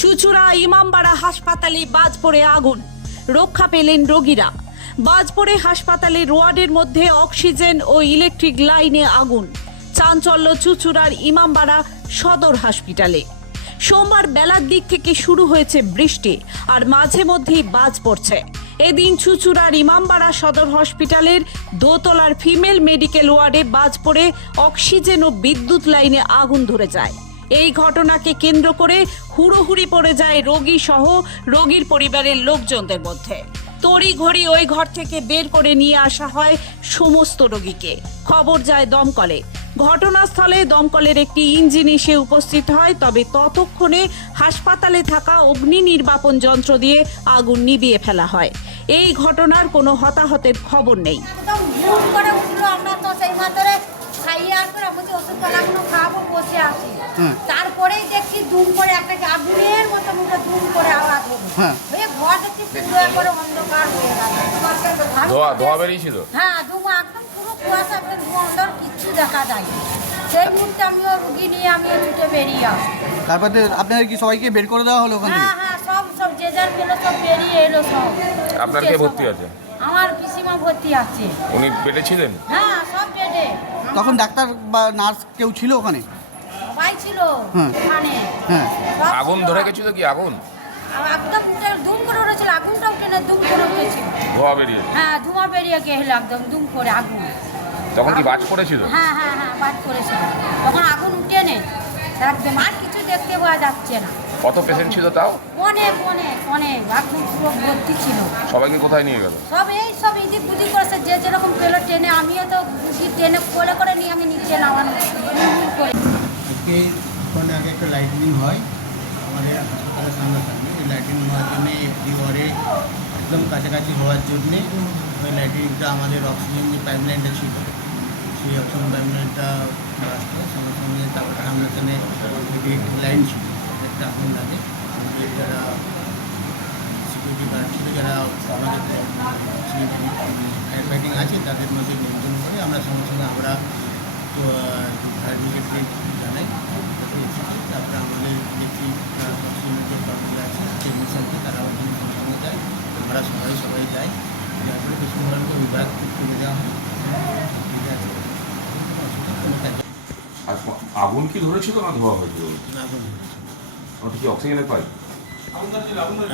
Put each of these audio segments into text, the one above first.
চুচুড়া ইমামবাড়া হাসপাতালে বাজ পড়ে আগুন। রক্ষা পেলেন রোগীরা। বাজ পড়ে হাসপাতালের ওয়ার্ডের মধ্যে অক্সিজেন ও ইলেকট্রিক লাইনে আগুন। চাঞ্চল্য চুচুড়ার ইমামবাড়া সদর হসপিটালে সোমবার বেলার দিক থেকে শুরু হয়েছে বৃষ্টি আর মাঝে মধ্যেই বাজ পড়ছে। এদিন চুচুড়ার ইমামবাড়া সদর হসপিটালের দোতলার ফিমেল মেডিকেল ওয়ার্ডে বাজ পড়ে অক্সিজেন ও বিদ্যুৎ লাইনে আগুন ধরে যায়। এই ঘটনাকে কেন্দ্র করে হুড়োহুড়ি পড়ে যায় রোগী সহ রোগীর পরিবারের লোকজনদের মধ্যে। তড়ি ঘড়ি ওই ঘর থেকে বের করে নিয়ে আসা হয় সমস্ত রোগীকে। খবর যায় দমকলে। ঘটনাস্থলে দমকলের একটি ইঞ্জিন এসে উপস্থিত হয়, তবে ততক্ষণে হাসপাতালে থাকা অগ্নি নির্বাপন যন্ত্র দিয়ে আগুন নিভিয়ে ফেলা হয়। এই ঘটনার কোনো হতাহতের খবর নেই একদম ঘুম করে উঠল আমরা তো সেই মাত্রে খাইয়ে আর করে আমি ওষুধপালাগুলো খাব বসে আছি হুম। তারপরেই দেখছি দুম করে একটা আগুনের মতো মুখে দুম করে আওয়াজ হলো। হ্যাঁ। হয়ে ঘর দেখছি পুরো একবারে অন্ধকার হয়ে গেল আমি- ধোয়া ধোয়া বেরিয়েছিল? হ্যাঁ ধুমা একদম পুরো কুয়াশা একদম ধোঁয়া অন্ধকার কিচ্ছু দেখা যায় সেই মুহূর্তে আমিও রুগী নিয়ে আমিও ছুটে বেরিয়ে আসি। তারপরে আপনার কি সবাইকে বের করে দেওয়া হলো ওখান হ্যাঁ হ্যাঁ সব সব যে যার পেল সব বেরিয়ে এলো সব। আপনার কে ভর্তি আছে? আমার পিসিমা ভর্তি আছে। উনি পেটে ছিলেন? হ্যাঁ সব বেডে। তখন ডাক্তার বা নার্স কেউ ছিল ওখানে? সবাই ছিল। ওখানে। হ্যাঁ আগুন ধরে গেছিল কি? আগুন? একদম উঠে দুম করে উঠেছিল আগুনটা উঠে না দুম করে উঠেছিল। ধোয়া বেরিয়ে। হ্যাঁ ধোঁয়া বেরিয়ে গেল একদম দুম করে আগুন। তখন কি বাজ পড়েছিল? হ্যাঁ হ্যাঁ হ্যাঁ বাদ করেছিল তখন আগুন উঠে নেই। একদম আর কিছু দেখতে পাওয়া যাচ্ছে না। কত পেশেন্ট ছিল তাও? অনেক অনেক অনেক। একদম পুরো ভর্তি ছিল। সবাইকে কোথায় নিয়ে গেল? সব এই সব ইদিক বুদিক করেছে যে যেরকম পেল ট্রেনে আমিও তো রুগী ট্রেনে কোলে করে নিয়ে আমি নিচে নামানো হুড় হুড় করে আজকে ওখানে আগে একটা লাইটিনিং হয়, আমাদের হাসপাতালের সামনাসামনি এই লাইটিনিং হওয়ার জন্যে একটি ঘরে একদম কাছাকাছি হওয়ার জন্যে ওই লাইটিনিংটা আমাদের অক্সিজেন যে পাইপলাইনটা ছিল, সেই অক্সিজেন পাইপলাইনটা হয় সঙ্গে সঙ্গে তারপরে সামনাসামনি ইলেকট্রিক লাইন ছিল, একটা আগুন লাগে আমাদের যারা সিকিউরিটি গার্ড ছিল, যারা আমাদের ফায়ার ফাইটিং আছে, তাদের মধ্যে নিয়ন্ত্রণ করে আমরা সঙ্গে সঙ্গে আমরা তারপরে আমাদের ইলেকট্রিক আছে যায় সবাই সবাই আগুন কি ধরেছিল না ধোয়া হয়েছিল? না কোনো ওটা কি অক্সিজেনের পাইপ?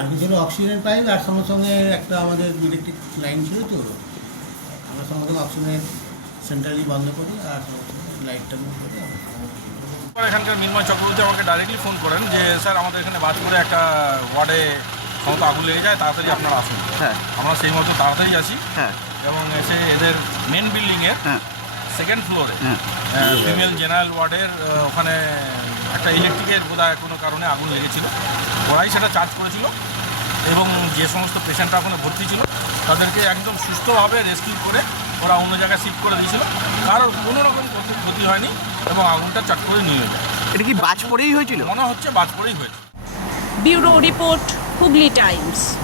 আগে ছিল অক্সিজেন পাইপ আর সঙ্গে সঙ্গে একটা আমাদের ইলেকট্রিক লাইন ছিল তো, আমরা সঙ্গে সঙ্গে অক্সিজেনের সেন্ট্রালি বন্ধ করি আর লাইটটা বন্ধ করি। এখানকার মিনময় চক্রবর্তী আমাকে ডাইরেক্টলি ফোন করেন যে স্যার আমাদের এখানে বাদ করে একটা ওয়ার্ডে সমস্ত আগুন লেগে যায় তাড়াতাড়ি আপনারা আসুন। হ্যাঁ। আমরা সেই মতো তাড়াতাড়ি আসি। হ্যাঁ। এবং এসে এদের মেন বিল্ডিংয়ের হ্যাঁ। সেকেন্ড ফ্লোরে হ্যাঁ। ফিমেল জেনারেল ওয়ার্ডের ওখানে একটা ইলেকট্রিকের বোধহয় কোনো কারণে আগুন লেগেছিল। ওরাই সেটা চার্জ করেছিল। এবং যে সমস্ত পেশেন্টরা ওখানে ভর্তি ছিল তাদেরকে একদম সুস্থভাবে রেস্কিউ করে ওরা অন্য জায়গায় শিফট করে দিয়েছিল। কারোর কোনো রকম ক্ষতি- ক্ষতি হয়নি এবং আগুনটা চট করে নিয়ে যায় এটা কি বাজ পড়েই হয়েছিল? মনে হচ্ছে বাজ পড়েই হয়েছে। Bureau report Hooghly times.